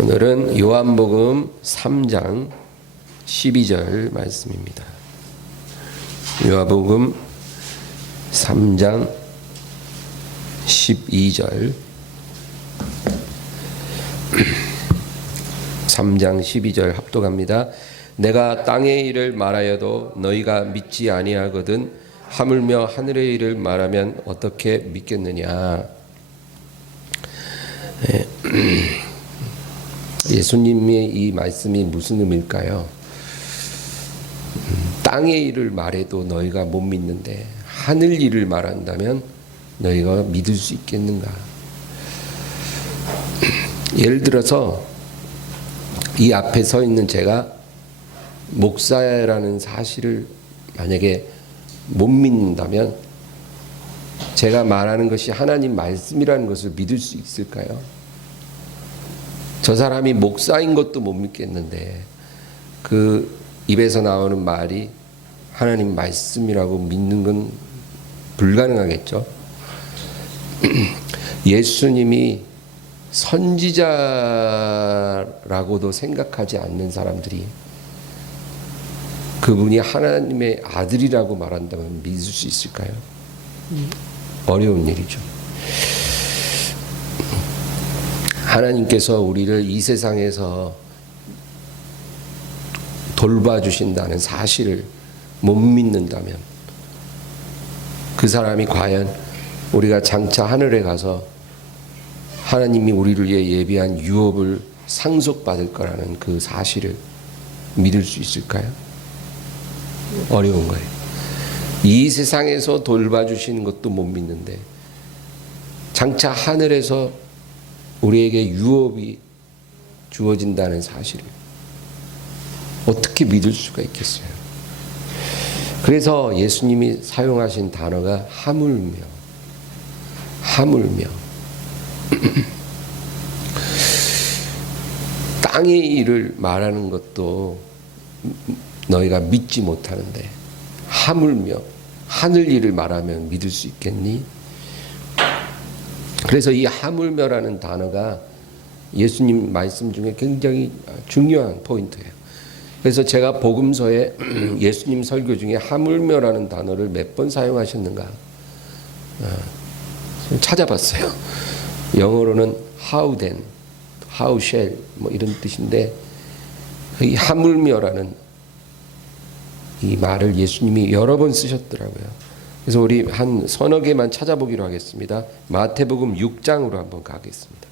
오늘은 요한복음 3장 12절 말씀입니다. 요한복음 3장 12절 3장 12절 합독합니다. 내가 땅의 일을 말하여도 너희가 믿지 아니하거든 하물며 하늘의 일을 말하면 어떻게 믿겠느냐. 예수님의 이 말씀이 무슨 의미일까요? 땅의 일을 말해도 너희가 못 믿는데 하늘 일을 말한다면 너희가 믿을 수 있겠는가? 예를 들어서 이 앞에 서 있는 제가 목사라는 사실을 만약에 못 믿는다면 제가 말하는 것이 하나님 말씀이라는 것을 믿을 수 있을까요? 저 사람이 목사인 것도 못 믿겠는데 그 입에서 나오는 말이 하나님 말씀이라고 믿는 건 불가능하겠죠. 예수님이 선지자라고도 생각하지 않는 사람들이 그분이 하나님의 아들이라고 말한다면 믿을 수 있을까요? 어려운 일이죠. 하나님께서 우리를 이 세상에서 돌봐주신다는 사실을 못 믿는다면 그 사람이 과연 우리가 장차 하늘에 가서 하나님이 우리를 위해 예비한 유업을 상속받을 거라는 그 사실을 믿을 수 있을까요? 어려운 거예요. 이 세상에서 돌봐주시는 것도 못 믿는데 장차 하늘에서 우리에게 유업이 주어진다는 사실을 어떻게 믿을 수가 있겠어요? 그래서 예수님이 사용하신 단어가 하물며 땅의 일을 말하는 것도 너희가 믿지 못하는데 하물며 하늘 일을 말하면 믿을 수 있겠니? 그래서 이 하물며라는 단어가 예수님 말씀 중에 굉장히 중요한 포인트예요. 그래서 제가 복음서에 예수님 설교 중에 하물며라는 단어를 몇 번 사용하셨는가 찾아봤어요. 영어로는 how then, how shall 뭐 이런 뜻인데 이 하물며라는 이 말을 예수님이 여러 번 쓰셨더라고요. 그래서 우리 한 서너 개만 찾아보기로 하겠습니다. 마태복음 6장으로 한번 가겠습니다.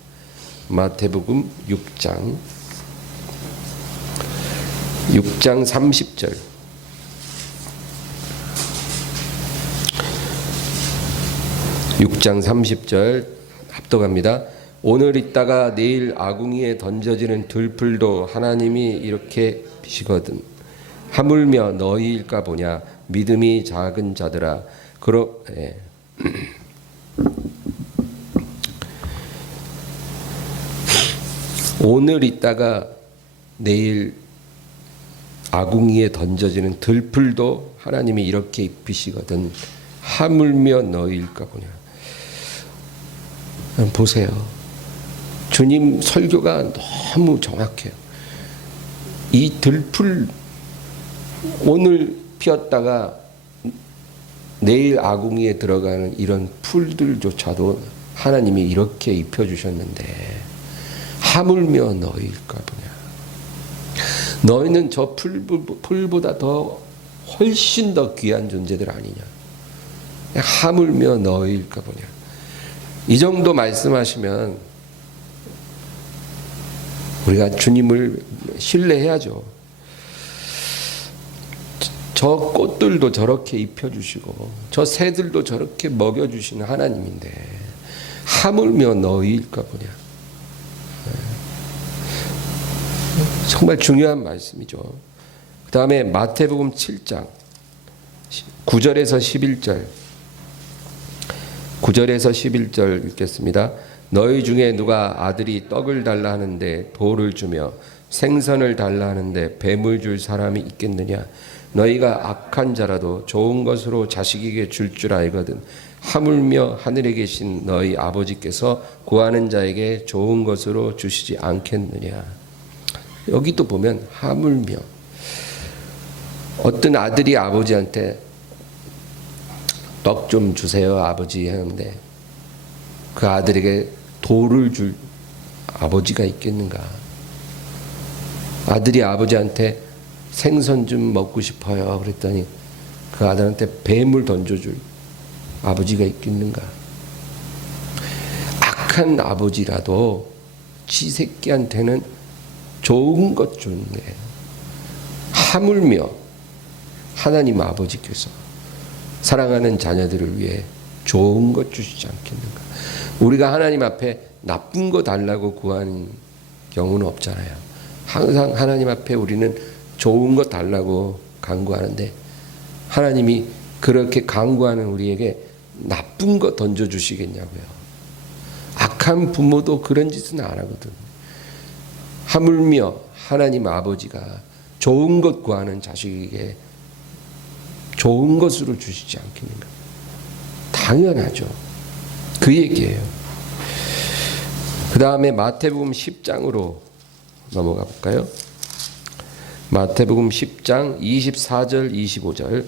마태복음 6장 30절 합독합니다. 오늘 있다가 내일 아궁이에 던져지는 들풀도 하나님이 이렇게 비시거든 하물며 너희일까 보냐. 믿음이 작은 자들아. 오늘 있다가 내일 아궁이에 던져지는 들풀도 하나님이 이렇게 입히시거든 하물며 너희일까 보냐. 보세요. 주님 설교가 너무 정확해요. 이 들풀 오늘 피었다가 내일 아궁이에 들어가는 이런 풀들조차도 하나님이 이렇게 입혀주셨는데 하물며 너희일까 보냐. 너희는 저 풀보다 더 훨씬 더 귀한 존재들 아니냐. 하물며 너희일까 보냐. 이 정도 말씀하시면 우리가 주님을 신뢰해야죠. 저 꽃들도 저렇게 입혀주시고 저 새들도 저렇게 먹여주시는 하나님인데 하물며 너희일까 보냐. 정말 중요한 말씀이죠. 그 다음에 마태복음 7장 9절에서 11절 읽겠습니다. 너희 중에 누가 아들이 떡을 달라 하는데 돌을 주며 생선을 달라 하는데 뱀을 줄 사람이 있겠느냐. 너희가 악한 자라도 좋은 것으로 자식에게 줄 알거든 하물며 하늘에 계신 너희 아버지께서 구하는 자에게 좋은 것으로 주시지 않겠느냐. 여기도 보면 하물며, 어떤 아들이 아버지한테 떡 좀 주세요 아버지 하는데 그 아들에게 돌을 줄 아버지가 있겠는가? 아들이 아버지한테 생선 좀 먹고 싶어요 그랬더니 그 아들한테 뱀을 던져줄 아버지가 있겠는가? 악한 아버지라도 지 새끼한테는 좋은 것 주는데 하물며 하나님 아버지께서 사랑하는 자녀들을 위해 좋은 것 주시지 않겠는가? 우리가 하나님 앞에 나쁜 거 달라고 구하는 경우는 없잖아요. 항상 하나님 앞에 우리는 좋은 거 달라고 간구하는데 하나님이 그렇게 간구하는 우리에게 나쁜 거 던져주시겠냐고요. 악한 부모도 그런 짓은 안 하거든. 하물며 하나님 아버지가 좋은 것 구하는 자식에게 좋은 것으로 주시지 않겠는가? 당연하죠. 그 얘기예요. 그 다음에 마태복음 10장으로 넘어가 볼까요? 마태복음 10장 24절 25절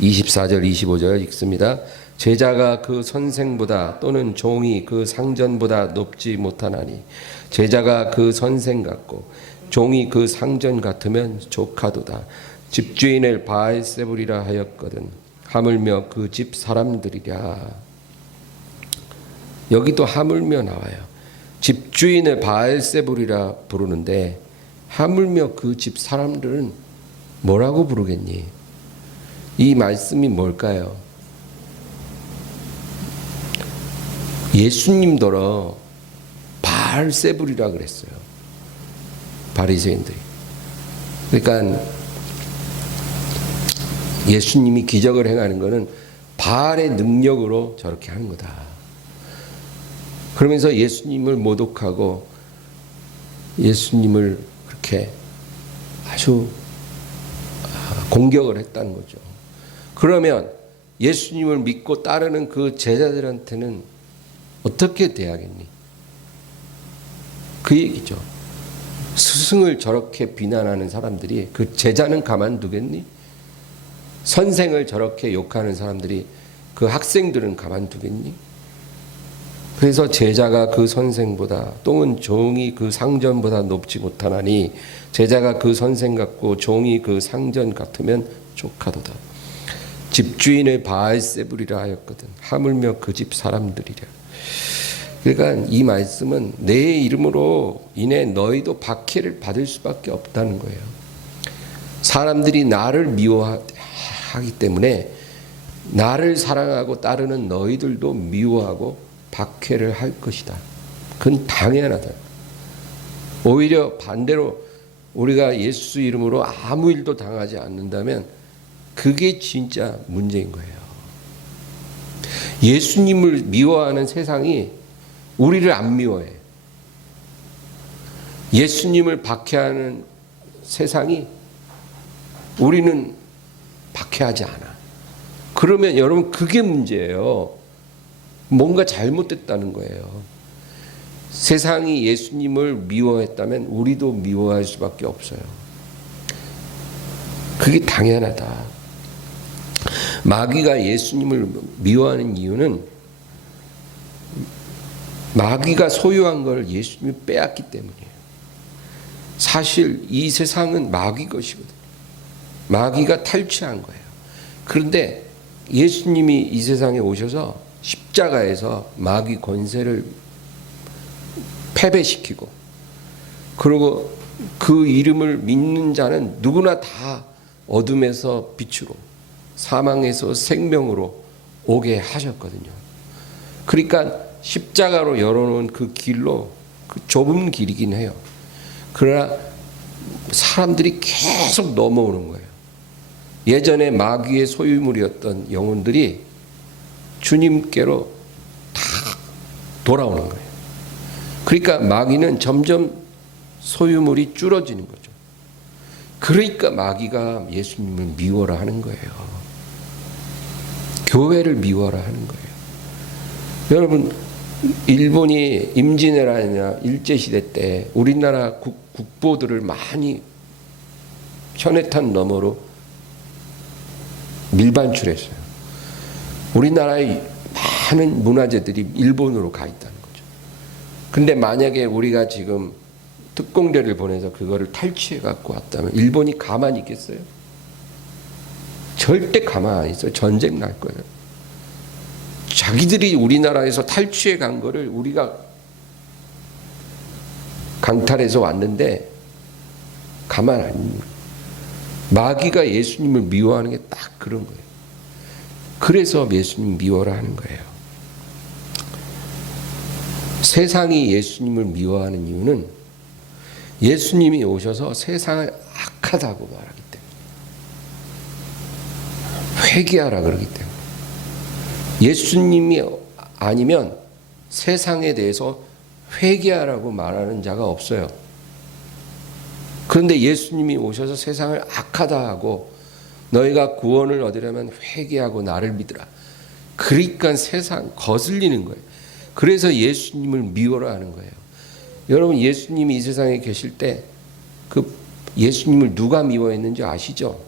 25절 읽습니다. 제자가 그 선생보다 또는 종이 그 상전보다 높지 못하나니 제자가 그 선생 같고 종이 그 상전 같으면 족하도다. 집주인을 바알세불이라 하였거든 하물며 그 집 사람들이랴. 여기도 하물며 나와요. 집주인을 바알세불이라 부르는데 하물며 그 집 사람들은 뭐라고 부르겠니? 이 말씀이 뭘까요? 예수님더러 바알세불이라 그랬어요. 바리새인들이. 그러니까 예수님이 기적을 행하는 것은 바알의 능력으로 저렇게 하는 거다. 그러면서 예수님을 모독하고 예수님을 그렇게 아주 공격을 했다는 거죠. 그러면 예수님을 믿고 따르는 그 제자들한테는 어떻게 대하겠니? 그 얘기죠. 스승을 저렇게 비난하는 사람들이 그 제자는 가만두겠니? 선생을 저렇게 욕하는 사람들이 그 학생들은 가만두겠니? 그래서 제자가 그 선생보다 또는 종이 그 상전보다 높지 못하나니 제자가 그 선생 같고 종이 그 상전 같으면 족하도다. 집주인을 바알세불이라 하였거든 하물며 그 집 사람들이랴. 그러니까 이 말씀은 내 이름으로 인해 너희도 박해를 받을 수밖에 없다는 거예요. 사람들이 나를 미워하기 때문에 나를 사랑하고 따르는 너희들도 미워하고 박해를 할 것이다. 그건 당연하다. 오히려 반대로 우리가 예수 이름으로 아무 일도 당하지 않는다면 그게 진짜 문제인 거예요. 예수님을 미워하는 세상이 우리를 안 미워해. 예수님을 박해하는 세상이 우리는 박해하지 않아. 그러면 여러분 그게 문제예요. 뭔가 잘못됐다는 거예요. 세상이 예수님을 미워했다면 우리도 미워할 수밖에 없어요. 그게 당연하다. 마귀가 예수님을 미워하는 이유는 마귀가 소유한 걸 예수님이 빼앗기 때문이에요. 사실 이 세상은 마귀 것이거든요. 마귀가 탈취한 거예요. 그런데 예수님이 이 세상에 오셔서 십자가에서 마귀 권세를 패배시키고 그리고 그 이름을 믿는 자는 누구나 다 어둠에서 빛으로 사망에서 생명으로 오게 하셨거든요. 그러니까 십자가로 열어놓은 그 길로 그 좁은 길이긴 해요. 그러나 사람들이 계속 넘어오는 거예요. 예전에 마귀의 소유물이었던 영혼들이 주님께로 다 돌아오는 거예요. 그러니까 마귀는 점점 소유물이 줄어지는 거죠. 그러니까 마귀가 예수님을 미워라 하는 거예요. 교회를 미워라 하는 거예요. 여러분, 일본이 임진왜란이나 일제시대 때 우리나라 국보들을 많이 현해탄 너머로 밀반출했어요. 우리나라의 많은 문화재들이 일본으로 가 있다는 거죠. 근데 만약에 우리가 지금 특공대를 보내서 그거를 탈취해 갖고 왔다면 일본이 가만히 있겠어요? 절대 가만 안 있어요. 전쟁 날 거예요. 자기들이 우리나라에서 탈취해 간 거를 우리가 강탈해서 왔는데 가만 안 있는 거예요. 마귀가 예수님을 미워하는 게 딱 그런 거예요. 그래서 예수님 미워라 하는 거예요. 세상이 예수님을 미워하는 이유는 예수님이 오셔서 세상을 악하다고 말하기 때문에, 회개하라 그러기 때문에. 예수님이 아니면 세상에 대해서 회개하라고 말하는 자가 없어요. 그런데 예수님이 오셔서 세상을 악하다 하고 너희가 구원을 얻으려면 회개하고 나를 믿으라. 그러니까 세상 거슬리는 거예요. 그래서 예수님을 미워라 하는 거예요. 여러분, 예수님이 이 세상에 계실 때 그 예수님을 누가 미워했는지 아시죠?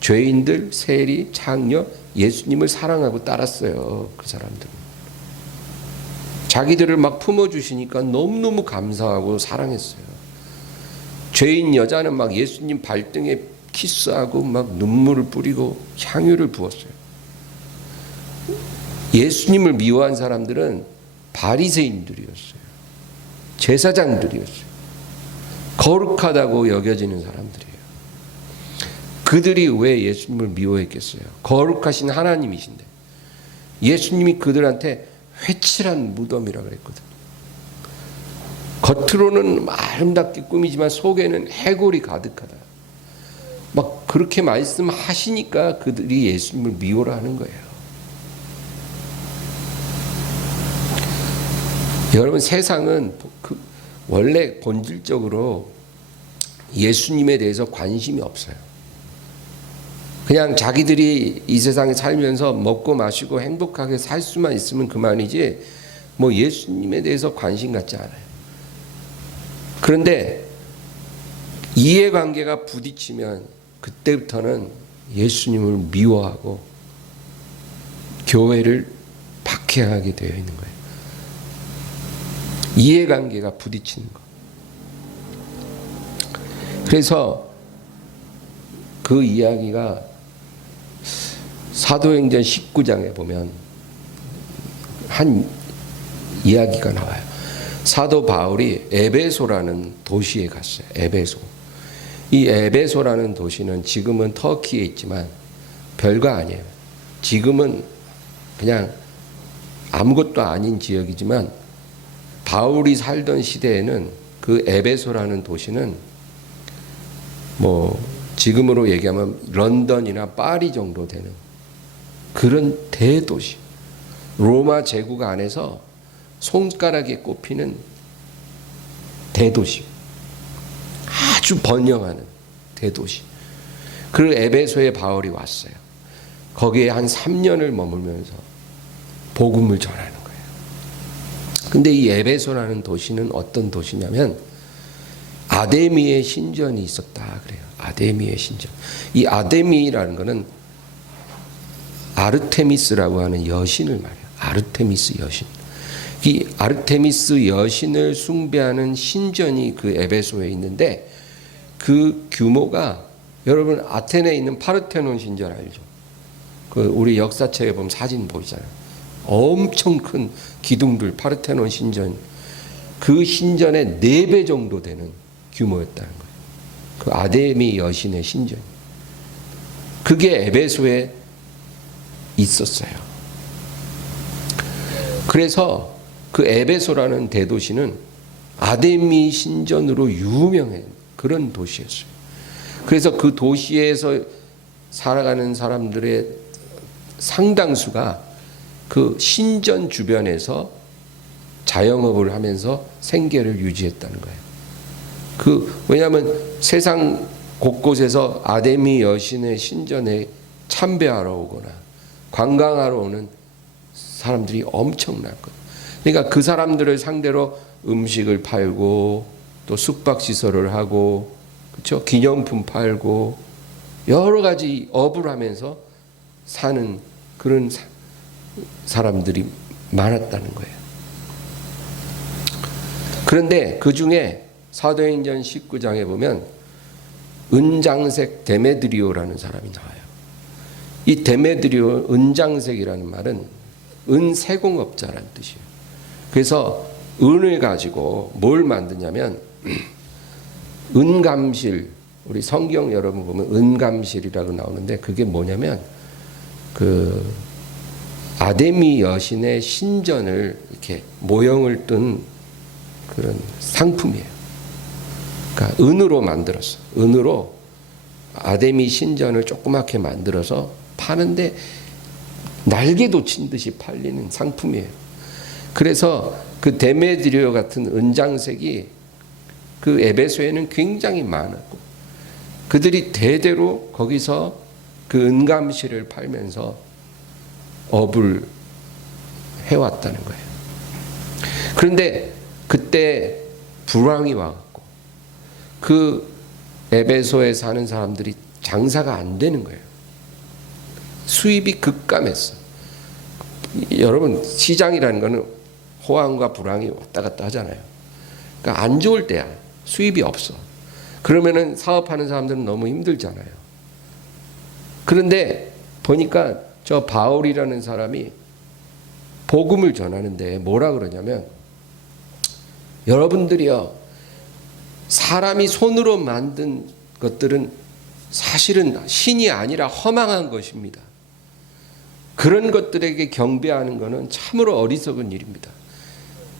죄인들, 세리, 창녀, 예수님을 사랑하고 따랐어요. 그 사람들은. 자기들을 막 품어주시니까 너무너무 감사하고 사랑했어요. 죄인 여자는 막 예수님 발등에 키스하고 막 눈물을 뿌리고 향유를 부었어요. 예수님을 미워한 사람들은 바리새인들이었어요. 제사장들이었어요. 거룩하다고 여겨지는 사람들이에요. 그들이 왜 예수님을 미워했겠어요? 거룩하신 하나님이신데. 예수님이 그들한테 회칠한 무덤이라 그랬거든요. 겉으로는 아름답게 꾸미지만 속에는 해골이 가득하다. 막 그렇게 말씀하시니까 그들이 예수님을 미워라 하는 거예요. 여러분, 세상은 원래 본질적으로 예수님에 대해서 관심이 없어요. 그냥 자기들이 이 세상에 살면서 먹고 마시고 행복하게 살 수만 있으면 그만이지 뭐 예수님에 대해서 관심 갖지 않아요. 그런데 이해관계가 부딪히면 그때부터는 예수님을 미워하고 교회를 박해하게 되어 있는 거예요. 이해관계가 부딪히는 거. 그래서 그 이야기가 사도행전 19장에 보면 한 이야기가 나와요. 사도 바울이 에베소라는 도시에 갔어요. 에베소. 이 에베소라는 도시는 지금은 터키에 있지만 별거 아니에요. 지금은 그냥 아무것도 아닌 지역이지만 바울이 살던 시대에는 그 에베소라는 도시는 뭐 지금으로 얘기하면 런던이나 파리 정도 되는 그런 대도시. 로마 제국 안에서 손가락에 꼽히는 대도시. 아주 번영하는 대도시. 그 에베소에 바울이 왔어요. 거기에 한 3년을 머물면서 복음을 전하는 거예요. 근데 이 에베소라는 도시는 어떤 도시냐면 아데미의 신전이 있었다 그래요. 아데미의 신전. 이 아데미라는 거는 아르테미스라고 하는 여신을 말해요. 아르테미스 여신. 이 아르테미스 여신을 숭배하는 신전이 그 에베소에 있는데 그 규모가 여러분 아테네에 있는 파르테논 신전 알죠? 그 우리 역사책에 보면 사진 보이잖아요. 엄청 큰 기둥들 파르테논 신전. 그 신전의 4배 정도 되는 규모였다는 거예요. 그 아데미 여신의 신전. 그게 에베소에 있었어요. 그래서 그 에베소라는 대도시는 아데미 신전으로 유명한 그런 도시였어요. 그래서 그 도시에서 살아가는 사람들의 상당수가 그 신전 주변에서 자영업을 하면서 생계를 유지했다는 거예요. 왜냐하면 세상 곳곳에서 아데미 여신의 신전에 참배하러 오거나 관광하러 오는 사람들이 엄청났거든요. 그러니까 그 사람들을 상대로 음식을 팔고 또 숙박시설을 하고, 그렇죠? 기념품 팔고 여러 가지 업을 하면서 사는 그런 사람들이 많았다는 거예요. 그런데 그 중에 사도행전 19장에 보면 은장색 데메드리오라는 사람이 나와요. 이 데메드리오, 은장색이라는 말은 은세공업자라는 뜻이에요. 그래서 은을 가지고 뭘 만드냐면 은감실, 우리 성경 여러분 보면 은감실이라고 나오는데 그게 뭐냐면 그 아데미 여신의 신전을 이렇게 모형을 뜬 그런 상품이에요. 그러니까 은으로 만들었어. 은으로 아데미 신전을 조그맣게 만들어서 파는데 날개도 친 듯이 팔리는 상품이에요. 그래서 그 데메드리오 같은 은장색이 그 에베소에는 굉장히 많았고 그들이 대대로 거기서 그 은감실을 팔면서 업을 해왔다는 거예요. 그런데 그때 불황이 와갖고 그 에베소에 사는 사람들이 장사가 안 되는 거예요. 수입이 급감했어. 여러분 시장이라는 거는 호황과 불황이 왔다 갔다 하잖아요. 그러니까 안 좋을 때야. 수입이 없어. 그러면은 사업하는 사람들은 너무 힘들잖아요. 그런데 보니까 저 바울이라는 사람이 복음을 전하는데 뭐라 그러냐면 여러분들이요 사람이 손으로 만든 것들은 사실은 신이 아니라 허망한 것입니다. 그런 것들에게 경배하는 것은 참으로 어리석은 일입니다.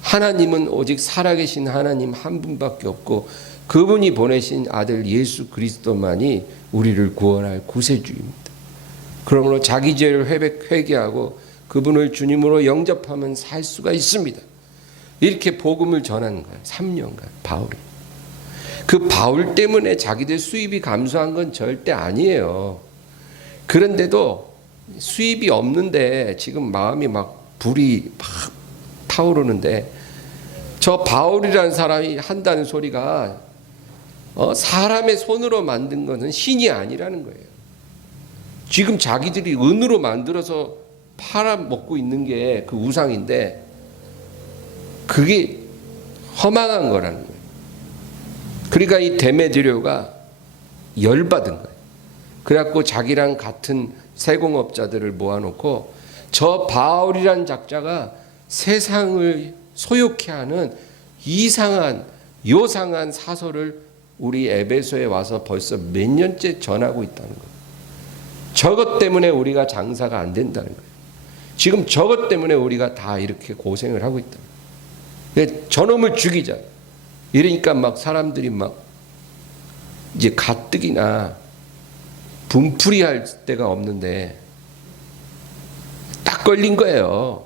하나님은 오직 살아계신 하나님 한 분밖에 없고 그분이 보내신 아들 예수 그리스도만이 우리를 구원할 구세주입니다. 그러므로 자기 죄를 회개하고 그분을 주님으로 영접하면 살 수가 있습니다. 이렇게 복음을 전하는 거예요. 3년간 바울이. 그 바울 때문에 자기들 수입이 감소한 건 절대 아니에요. 그런데도 수입이 없는데 지금 마음이 막 불이 막 타오르는데 저 바울이라는 사람이 한다는 소리가 사람의 손으로 만든 것은 신이 아니라는 거예요. 지금 자기들이 은으로 만들어서 팔아먹고 있는 게 그 우상인데 그게 허망한 거라는 거예요. 그러니까 이 데메드리오가 열받은 거예요. 그래갖고 자기랑 같은 세공업자들을 모아놓고 저 바울이란 작자가 세상을 소욕케 하는 이상한 요상한 사설을 우리 에베소에 와서 벌써 몇 년째 전하고 있다는 거예요. 저것 때문에 우리가 장사가 안 된다는 거예요. 지금 저것 때문에 우리가 다 이렇게 고생을 하고 있다. 저놈을 죽이자. 이러니까 막 사람들이 막 이제 가뜩이나 분풀이할 데가 없는데 딱 걸린 거예요.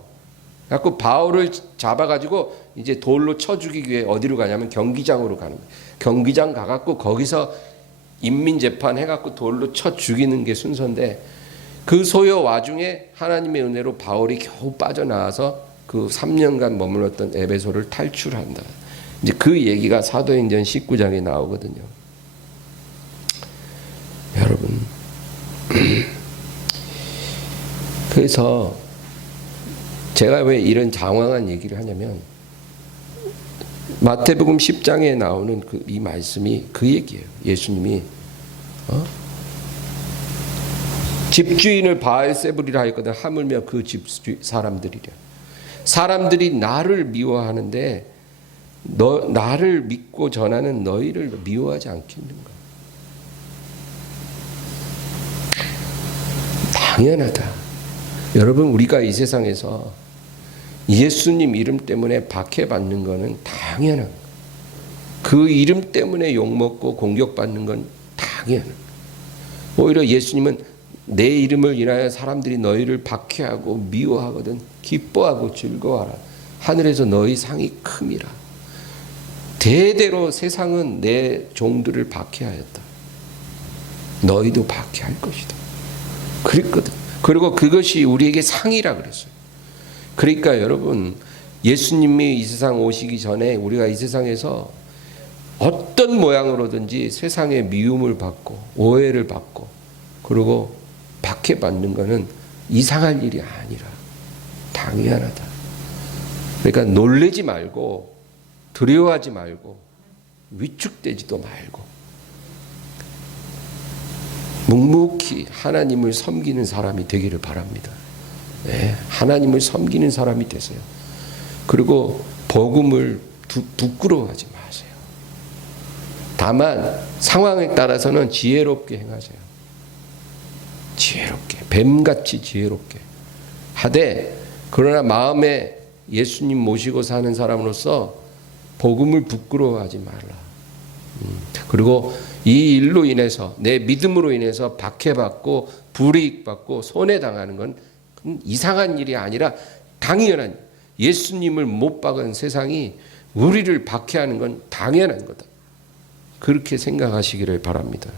그래서 바울을 잡아가지고 이제 돌로 쳐 죽이기 위해 어디로 가냐면 경기장으로 가는 거예요. 경기장 가갖고 거기서 인민재판 해갖고 돌로 쳐 죽이는 게 순서인데 그 소요 와중에 하나님의 은혜로 바울이 겨우 빠져나와서 그 3년간 머물렀던 에베소를 탈출한다. 이제 그 얘기가 사도행전 19장에 나오거든요. 여러분, 그래서 제가 왜 이런 장황한 얘기를 하냐면 마태복음 10장에 나오는 이 말씀이 그 얘기예요. 예수님이 집주인을 바알세불이라 했거든. 하물며 그 집 사람들이랴. 사람들이 나를 미워하는데 나를 믿고 전하는 너희를 미워하지 않겠는가? 당연하다. 여러분 우리가 이 세상에서 예수님 이름 때문에 박해받는 것은 당연한 거예요. 그 이름 때문에 욕먹고 공격받는 건 당연한 거예요. 오히려 예수님은 내 이름을 인하여 사람들이 너희를 박해하고 미워하거든 기뻐하고 즐거워하라. 하늘에서 너희 상이 큼이라. 대대로 세상은 내 종들을 박해하였다. 너희도 박해할 것이다. 그랬거든. 그리고 그것이 우리에게 상이라 그랬어요. 그러니까 여러분, 예수님이 이 세상 오시기 전에 우리가 이 세상에서 어떤 모양으로든지 세상의 미움을 받고 오해를 받고 그리고 박해받는 것은 이상할 일이 아니라 당연하다. 그러니까 놀라지 말고 두려워하지 말고 위축되지도 말고 묵묵히 하나님을 섬기는 사람이 되기를 바랍니다. 네, 하나님을 섬기는 사람이 되세요. 그리고 복음을 부끄러워하지 마세요. 다만 상황에 따라서는 지혜롭게 행하세요. 지혜롭게, 뱀같이 지혜롭게 하되, 그러나 마음에 예수님 모시고 사는 사람으로서 복음을 부끄러워하지 말라. 그리고 이 일로 인해서, 내 믿음으로 인해서 박해받고 불이익받고 손해당하는 건 이상한 일이 아니라 당연한, 예수님을 못 박은 세상이 우리를 박해하는 건 당연한 거다. 그렇게 생각하시기를 바랍니다.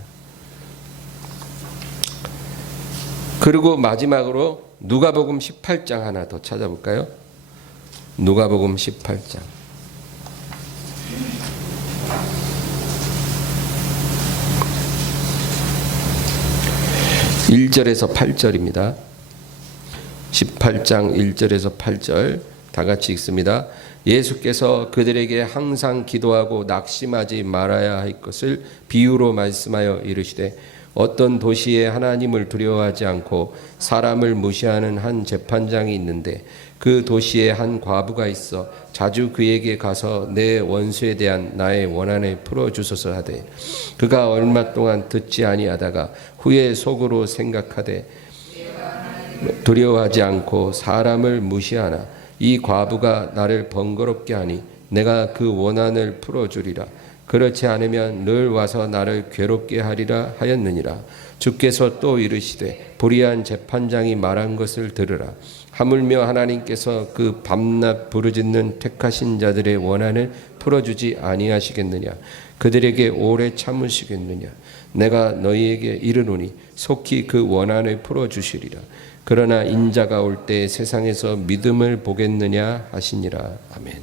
그리고 마지막으로 누가복음 18장 하나 더 찾아볼까요? 누가복음 18장. 1절에서 8절입니다. 18장 1절에서 8절 다 같이 읽습니다. 예수께서 그들에게 항상 기도하고 낙심하지 말아야 할 것을 비유로 말씀하여 이르시되, 어떤 도시에 하나님을 두려워하지 않고 사람을 무시하는 한 재판장이 있는데, 그 도시에 한 과부가 있어 자주 그에게 가서 내 원수에 대한 나의 원한을 풀어주소서 하되, 그가 얼마 동안 듣지 아니하다가 후에 속으로 생각하되 두려워하지 않고 사람을 무시하나 이 과부가 나를 번거롭게 하니 내가 그 원한을 풀어주리라. 그렇지 않으면 늘 와서 나를 괴롭게 하리라 하였느니라. 주께서 또 이르시되, 불의한 재판장이 말한 것을 들으라. 하물며 하나님께서 그 밤낮 부르짖는 택하신 자들의 원한을 풀어주지 아니하시겠느냐? 그들에게 오래 참으시겠느냐? 내가 너희에게 이르노니 속히 그 원한을 풀어주시리라. 그러나 인자가 올 때 세상에서 믿음을 보겠느냐 하시니라. 아멘.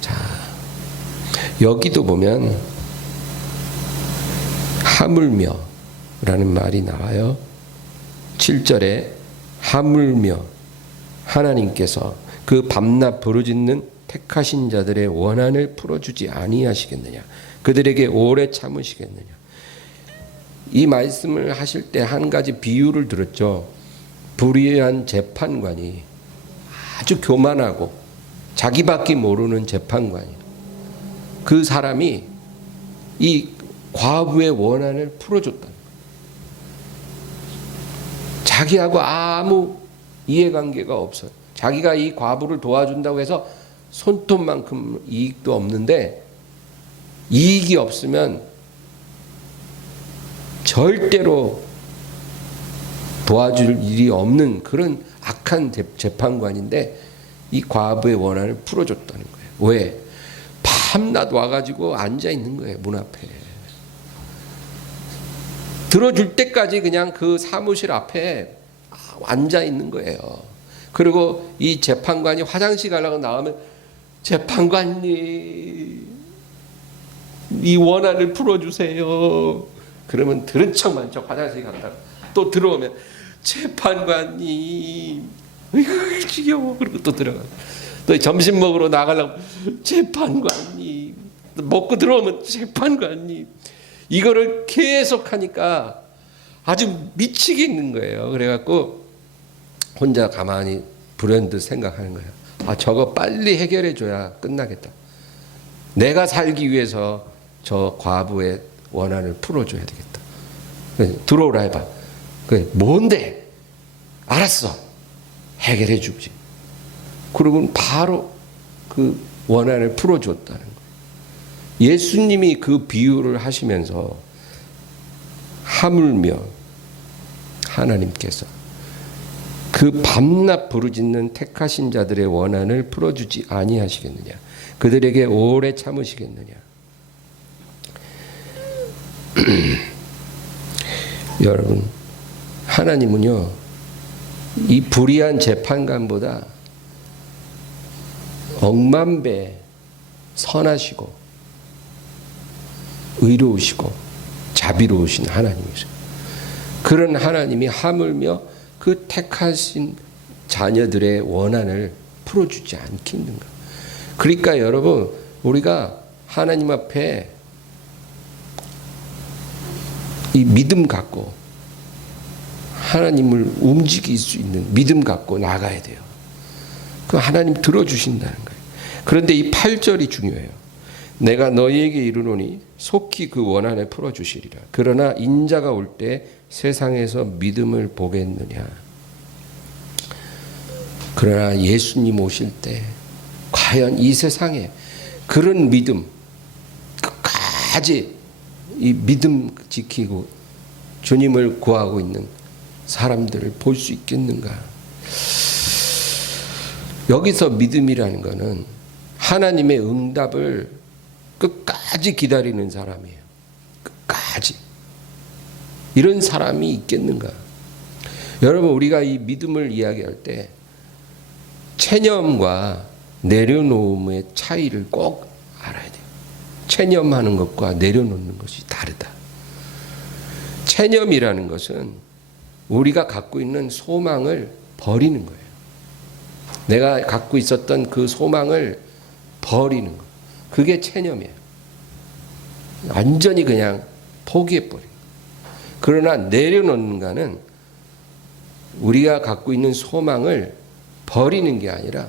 자, 여기도 보면 하물며 라는 말이 나와요. 7절에 하물며 하나님께서 그 밤낮 부르짖는 택하신 자들의 원한을 풀어주지 아니하시겠느냐? 그들에게 오래 참으시겠느냐? 이 말씀을 하실 때 한 가지 비유를 들었죠. 불의한 재판관이, 아주 교만하고 자기밖에 모르는 재판관이, 그 사람이 이 과부의 원한을 풀어줬다는 거예요. 자기하고 아무 이해관계가 없어요. 자기가 이 과부를 도와준다고 해서 손톱만큼 이익도 없는데, 이익이 없으면 절대로 도와줄 일이 없는 그런 악한 재판관인데, 이 과부의 원한을 풀어줬다는 거예요. 왜? 밤낮 와가지고 앉아있는 거예요. 문 앞에. 들어줄 때까지 그냥 그 사무실 앞에 앉아있는 거예요. 그리고 이 재판관이 화장실 가려고 나오면, 재판관님 이 원한을 풀어주세요. 그러면 들은 척만 척 화장실 갔다가 또 들어오면, 재판관님 지겨워. 그리고 또 들어가. 또 점심 먹으러 나가려고, 재판관님. 먹고 들어오면, 재판관님. 이거를 계속 하니까 아주 미치겠는 거예요. 그래갖고 혼자 가만히 불현듯 생각하는 거예요. 아, 저거 빨리 해결해 줘야 끝나겠다. 내가 살기 위해서 저 과부의 원한을 풀어줘야 되겠다. 들어오라 해봐. 뭔데? 알았어. 해결해 주지. 그러고 바로 그 원한을 풀어줬다는 거예요. 예수님이 그 비유를 하시면서 하물며 하나님께서 그 밤낮 부르짖는 택하신 자들의 원한을 풀어주지 아니하시겠느냐? 그들에게 오래 참으시겠느냐? 여러분, 하나님은요, 이 불의한 재판관보다 억만배 선하시고 의로우시고 자비로우신 하나님이세요. 그런 하나님이 하물며 그 택하신 자녀들의 원한을 풀어주지 않겠는가. 그러니까 여러분, 우리가 하나님 앞에 이 믿음 갖고 하나님을 움직일 수 있는 믿음 갖고 나가야 돼요. 그 하나님 들어주신다는 거예요. 그런데 이 8절이 중요해요. 내가 너희에게 이르노니 속히 그 원한을 풀어주시리라. 그러나 인자가 올 때 세상에서 믿음을 보겠느냐. 그러나 예수님 오실 때 과연 이 세상에 그런 믿음, 끝까지 이 믿음 지키고 주님을 구하고 있는 사람들을 볼 수 있겠는가. 여기서 믿음이라는 것은 하나님의 응답을 끝까지 기다리는 사람이에요. 끝까지. 이런 사람이 있겠는가. 여러분, 우리가 이 믿음을 이야기할 때 체념과 내려놓음의 차이를 꼭 알아야 돼요. 체념하는 것과 내려놓는 것이 다르다. 체념이라는 것은 우리가 갖고 있는 소망을 버리는 거예요. 내가 갖고 있었던 그 소망을 버리는 거. 그게 체념이에요. 완전히 그냥 포기해버리는 거예요. 그러나 내려놓는 거는 우리가 갖고 있는 소망을 버리는 게 아니라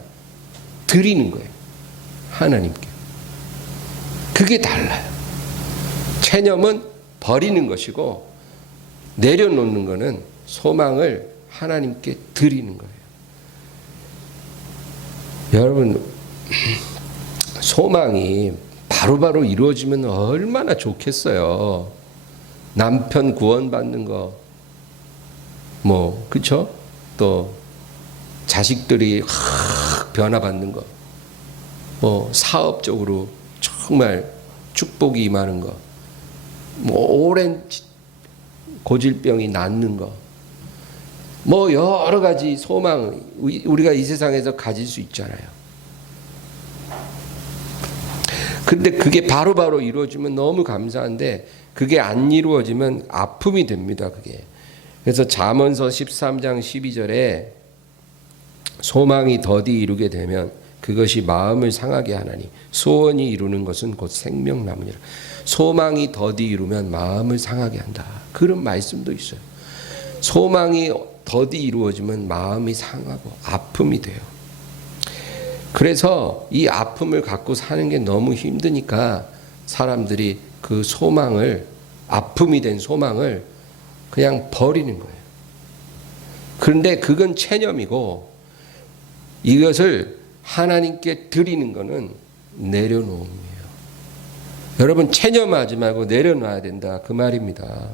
드리는 거예요. 하나님께. 그게 달라요. 체념은 버리는 것이고 내려놓는 거는 소망을 하나님께 드리는 거예요. 여러분, 소망이 바로바로 이루어지면 얼마나 좋겠어요. 남편 구원받는 거, 그쵸? 또 자식들이 확 변화받는 거, 사업적으로 정말 축복이 임하는 거, 오랜 고질병이 낫는 거, 여러 가지 소망 우리가 이 세상에서 가질 수 있잖아요. 근데 그게 바로바로 이루어지면 너무 감사한데 그게 안 이루어지면 아픔이 됩니다. 그게. 그래서 잠언서 13장 12절에 소망이 더디 이루게 되면 그것이 마음을 상하게 하나니 소원이 이루는 것은 곧 생명나무니라. 소망이 더디 이루면 마음을 상하게 한다. 그런 말씀도 있어요. 소망이 더디 이루어지면 마음이 상하고 아픔이 돼요. 그래서 이 아픔을 갖고 사는 게 너무 힘드니까 사람들이 그 소망을, 아픔이 된 소망을 그냥 버리는 거예요. 그런데 그건 체념이고 이것을 하나님께 드리는 것은 내려놓음이에요. 여러분, 체념하지 말고 내려놔야 된다, 그 말입니다.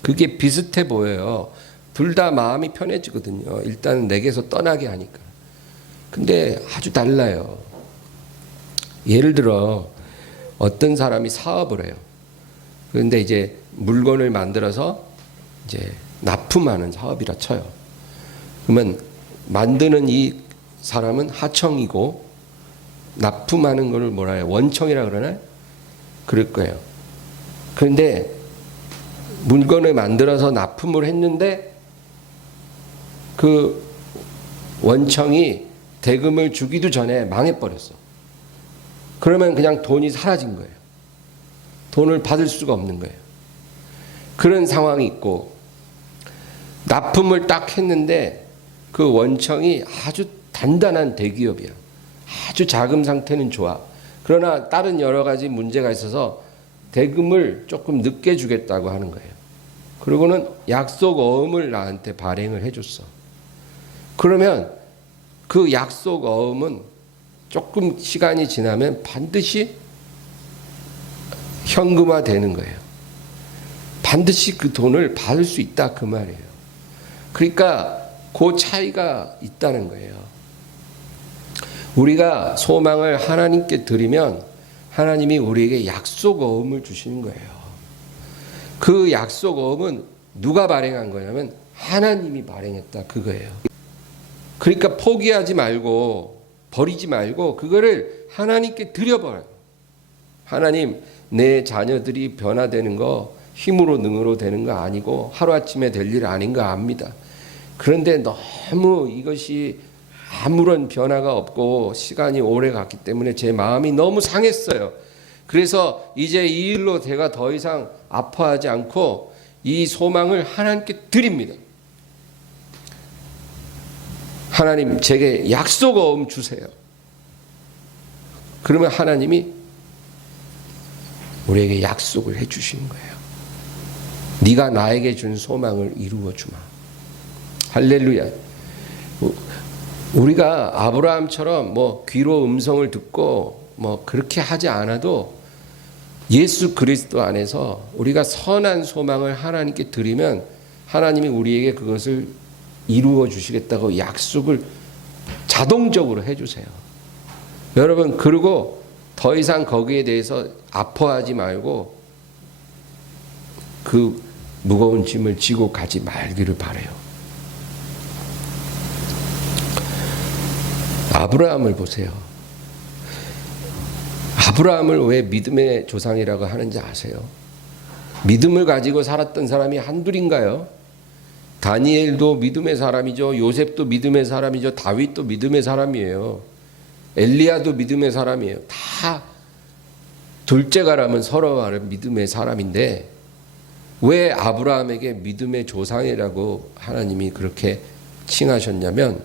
그게 비슷해 보여요. 둘 다 마음이 편해지거든요. 일단 내게서 떠나게 하니까. 근데 아주 달라요. 예를 들어 어떤 사람이 사업을 해요. 그런데 이제 물건을 만들어서 이제 납품하는 사업이라 쳐요. 그러면 만드는 이 사람은 하청이고 납품하는 거를 뭐라 해요? 원청이라 그러나요? 그럴 거예요. 그런데 물건을 만들어서 납품을 했는데 그 원청이 대금을 주기도 전에 망해버렸어. 그러면 그냥 돈이 사라진 거예요. 돈을 받을 수가 없는 거예요. 그런 상황이 있고, 납품을 딱 했는데 그 원청이 아주 단단한 대기업이야. 아주 자금 상태는 좋아. 그러나 다른 여러 가지 문제가 있어서 대금을 조금 늦게 주겠다고 하는 거예요. 그리고는 약속 어음을 나한테 발행을 해줬어. 그러면 그 약속 어음은 조금 시간이 지나면 반드시 현금화 되는 거예요. 반드시 그 돈을 받을 수 있다, 그 말이에요. 그러니까 그 차이가 있다는 거예요. 우리가 소망을 하나님께 드리면 하나님이 우리에게 약속 어음을 주시는 거예요. 그 약속 어음은 누가 발행한 거냐면 하나님이 발행했다 그거예요. 그러니까 포기하지 말고 버리지 말고 그거를 하나님께 드려버려요. 하나님, 내 자녀들이 변화되는 거 힘으로 능으로 되는 거 아니고 하루아침에 될 일 아닌 거 압니다. 그런데 너무 이것이 아무런 변화가 없고 시간이 오래 갔기 때문에 제 마음이 너무 상했어요. 그래서 이제 이 일로 제가 더 이상 아파하지 않고 이 소망을 하나님께 드립니다. 하나님, 제게 약속어음 주세요. 그러면 하나님이 우리에게 약속을 해 주시는 거예요. 네가 나에게 준 소망을 이루어 주마. 할렐루야. 우리가 아브라함처럼 귀로 음성을 듣고 그렇게 하지 않아도 예수 그리스도 안에서 우리가 선한 소망을 하나님께 드리면 하나님이 우리에게 그것을 이루어 주시겠다고 약속을 자동적으로 해 주세요. 여러분, 그리고 더 이상 거기에 대해서 아파하지 말고 그 무거운 짐을 지고 가지 말기를 바라요. 아브라함을 보세요. 아브라함을 왜 믿음의 조상이라고 하는지 아세요? 믿음을 가지고 살았던 사람이 한둘인가요? 다니엘도 믿음의 사람이죠. 요셉도 믿음의 사람이죠. 다윗도 믿음의 사람이에요. 엘리야도 믿음의 사람이에요. 다 둘째가라면 서로 말하는 믿음의 사람인데 왜 아브라함에게 믿음의 조상이라고 하나님이 그렇게 칭하셨냐면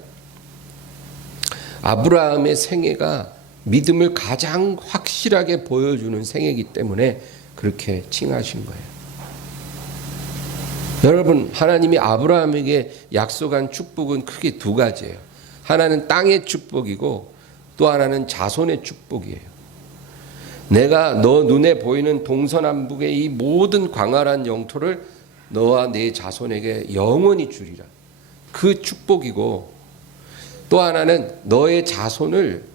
아브라함의 생애가 믿음을 가장 확실하게 보여주는 생애이기 때문에 그렇게 칭하신 거예요. 여러분, 하나님이 아브라함에게 약속한 축복은 크게 두 가지예요. 하나는 땅의 축복이고 또 하나는 자손의 축복이에요. 내가 너 눈에 보이는 동서남북의 이 모든 광활한 영토를 너와 네 자손에게 영원히 주리라. 그 축복이고 또 하나는 너의 자손을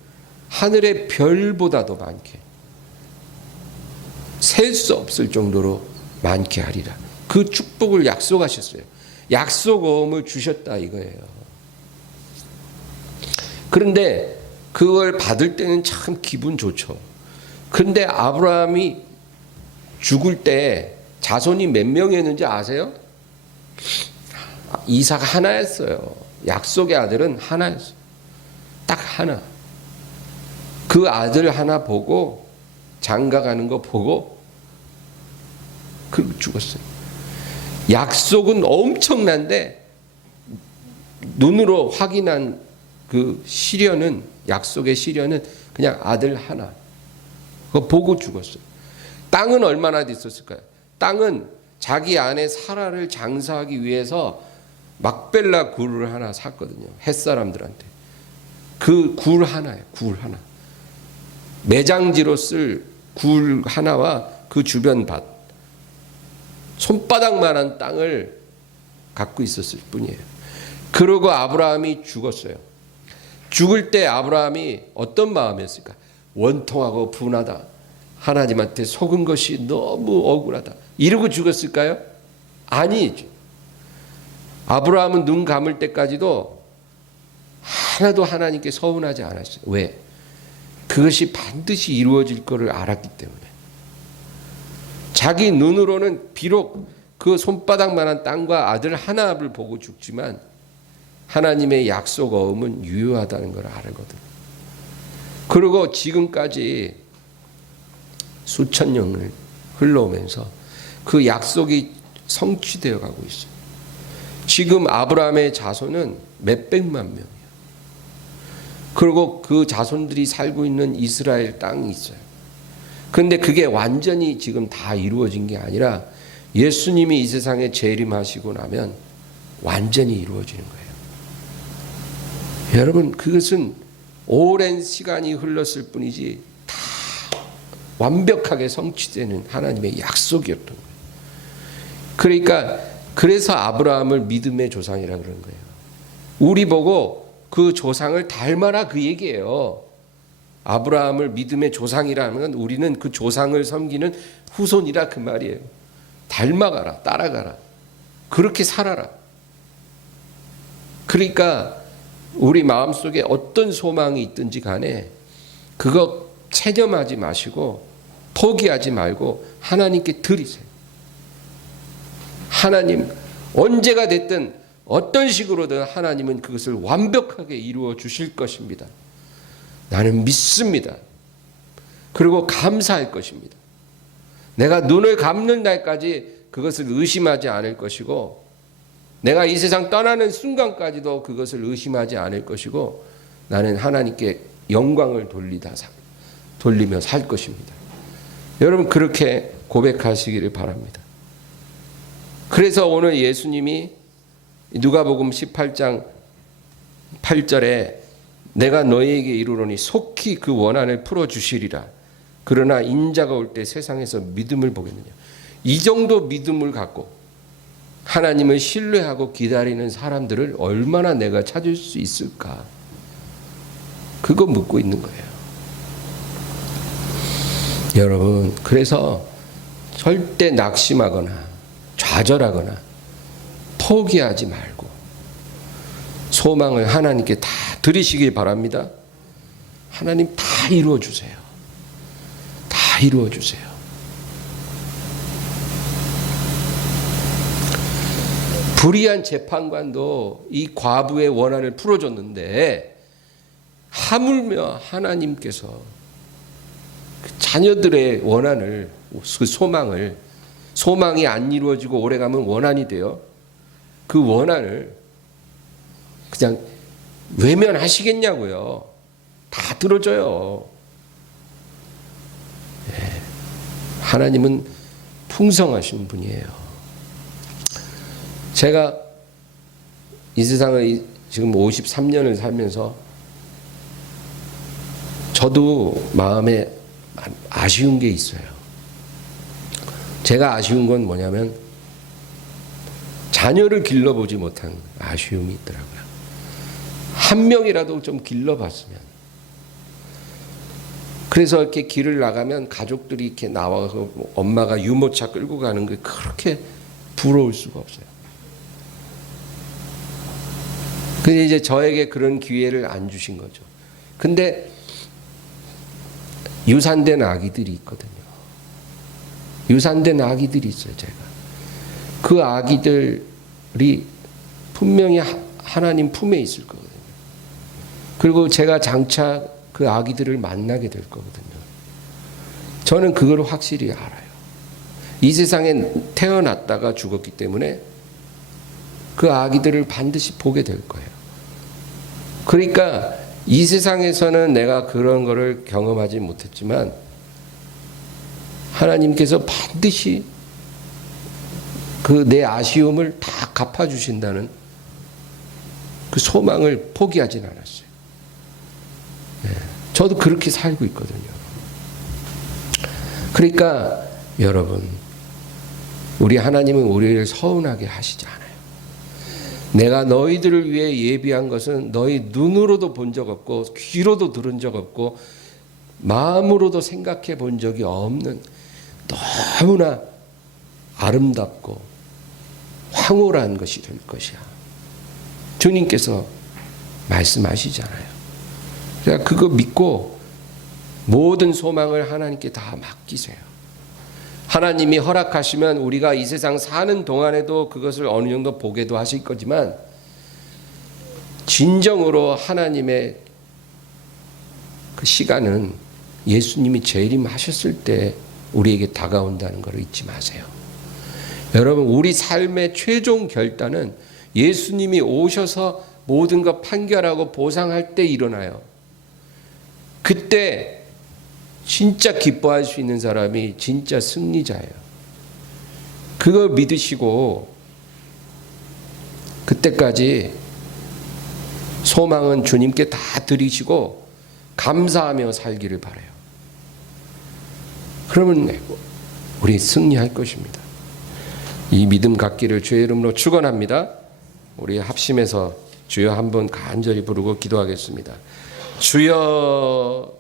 하늘의 별보다도 많게, 셀 수 없을 정도로 많게 하리라. 그 축복을 약속하셨어요. 약속어음을 주셨다 이거예요. 그런데 그걸 받을 때는 참 기분 좋죠. 그런데 아브라함이 죽을 때 자손이 몇 명이었는지 아세요? 이삭 하나였어요. 약속의 아들은 하나였어요. 딱 하나. 그 아들 하나 보고 장가가는 거 보고 그리고 죽었어요. 약속은 엄청난데 눈으로 확인한 그 시련은, 약속의 시련은 그냥 아들 하나. 그거 보고 죽었어요. 땅은 얼마나 있었을까요? 땅은 자기 아내 사라를 장사하기 위해서 막벨라 굴을 하나 샀거든요. 햇사람들한테. 그 굴 하나예요. 굴 하나. 매장지로 쓸 굴 하나와 그 주변 밭. 손바닥만한 땅을 갖고 있었을 뿐이에요. 그러고 아브라함이 죽었어요. 죽을 때 아브라함이 어떤 마음이었을까? 원통하고 분하다. 하나님한테 속은 것이 너무 억울하다. 이러고 죽었을까요? 아니죠. 아브라함은 눈 감을 때까지도 하나도 하나님께 서운하지 않았어요. 왜? 그것이 반드시 이루어질 것을 알았기 때문에. 자기 눈으로는 비록 그 손바닥만한 땅과 아들 하나를 보고 죽지만 하나님의 약속 어음은 유효하다는 걸 알거든. 그리고 지금까지 수천 년을 흘러오면서 그 약속이 성취되어 가고 있어요. 지금 아브라함의 자손은 몇백만 명이에요. 그리고 그 자손들이 살고 있는 이스라엘 땅이 있어요. 그런데 그게 완전히 지금 다 이루어진 게 아니라 예수님이 이 세상에 재림하시고 나면 완전히 이루어지는 거예요. 여러분, 그것은 오랜 시간이 흘렀을 뿐이지 다 완벽하게 성취되는 하나님의 약속이었던 거예요. 그러니까 그래서 아브라함을 믿음의 조상이라고 그러는 거예요. 우리 보고 그 조상을 닮아라 그 얘기예요. 아브라함을 믿음의 조상이라는 건 우리는 그 조상을 섬기는 후손이라 그 말이에요. 닮아가라, 따라가라. 그렇게 살아라. 그러니까 우리 마음속에 어떤 소망이 있든지 간에 그거 체념하지 마시고 포기하지 말고 하나님께 드리세요. 하나님, 언제가 됐든 어떤 식으로든 하나님은 그것을 완벽하게 이루어 주실 것입니다. 나는 믿습니다. 그리고 감사할 것입니다. 내가 눈을 감는 날까지 그것을 의심하지 않을 것이고, 내가 이 세상 떠나는 순간까지도 그것을 의심하지 않을 것이고, 나는 하나님께 영광을 돌리며 살 것입니다. 여러분, 그렇게 고백하시기를 바랍니다. 그래서 오늘 예수님이 누가복음 18장 8절에 내가 너희에게 이르노니 속히 그 원한을 풀어주시리라. 그러나 인자가 올 때 세상에서 믿음을 보겠느냐. 이 정도 믿음을 갖고 하나님을 신뢰하고 기다리는 사람들을 얼마나 내가 찾을 수 있을까? 그거 묻고 있는 거예요. 여러분, 그래서 절대 낙심하거나 좌절하거나 포기하지 말고 소망을 하나님께 다 드리시길 바랍니다. 하나님 다 이루어 주세요. 다 이루어 주세요. 불의한 재판관도 이 과부의 원한을 풀어줬는데 하물며 하나님께서 자녀들의 원한을, 그 소망이 안 이루어지고 오래가면 원한이 돼요. 그 원한을 그냥 외면하시겠냐고요. 다 들어줘요. 네. 하나님은 풍성하신 분이에요. 제가 이 세상을 지금 53년을 살면서 저도 마음에 아쉬운 게 있어요. 제가 아쉬운 건 뭐냐면 자녀를 길러보지 못한 아쉬움이 있더라고요. 한 명이라도 좀 길러봤으면. 그래서 이렇게 길을 나가면 가족들이 이렇게 나와서 엄마가 유모차 끌고 가는 게 그렇게 부러울 수가 없어요. 근데 이제 저에게 그런 기회를 안 주신 거죠. 근데 유산된 아기들이 있거든요. 유산된 아기들이 있어요, 제가. 그 아기들이 분명히 하나님 품에 있을 거거든요. 그리고 제가 장차 그 아기들을 만나게 될 거거든요. 저는 그걸 확실히 알아요. 이 세상에 태어났다가 죽었기 때문에 그 아기들을 반드시 보게 될 거예요. 그러니까 이 세상에서는 내가 그런 거를 경험하지 못했지만 하나님께서 반드시 그 내 아쉬움을 다 갚아주신다는 그 소망을 포기하진 않았어요. 네, 저도 그렇게 살고 있거든요. 그러니까 여러분, 우리 하나님은 우리를 서운하게 하시지 않아요. 내가 너희들을 위해 예비한 것은 너희 눈으로도 본 적 없고 귀로도 들은 적 없고 마음으로도 생각해 본 적이 없는 너무나 아름답고 황홀한 것이 될 것이야. 주님께서 말씀하시잖아요. 그러니까 그거 믿고 모든 소망을 하나님께 다 맡기세요. 하나님이 허락하시면 우리가 이 세상 사는 동안에도 그것을 어느 정도 보게도 하실 거지만 진정으로 하나님의 그 시간은 예수님이 재림하셨을 때 우리에게 다가온다는 것을 잊지 마세요. 여러분, 우리 삶의 최종 결단은 예수님이 오셔서 모든 것 판결하고 보상할 때 일어나요. 그때 진짜 기뻐할 수 있는 사람이 진짜 승리자예요. 그걸 믿으시고 그때까지 소망은 주님께 다 드리시고 감사하며 살기를 바라요. 그러면 우리 승리할 것입니다. 이 믿음 갖기를 주의 이름으로 축원합니다. 우리 합심해서 주여 한번 간절히 부르고 기도하겠습니다. 주여.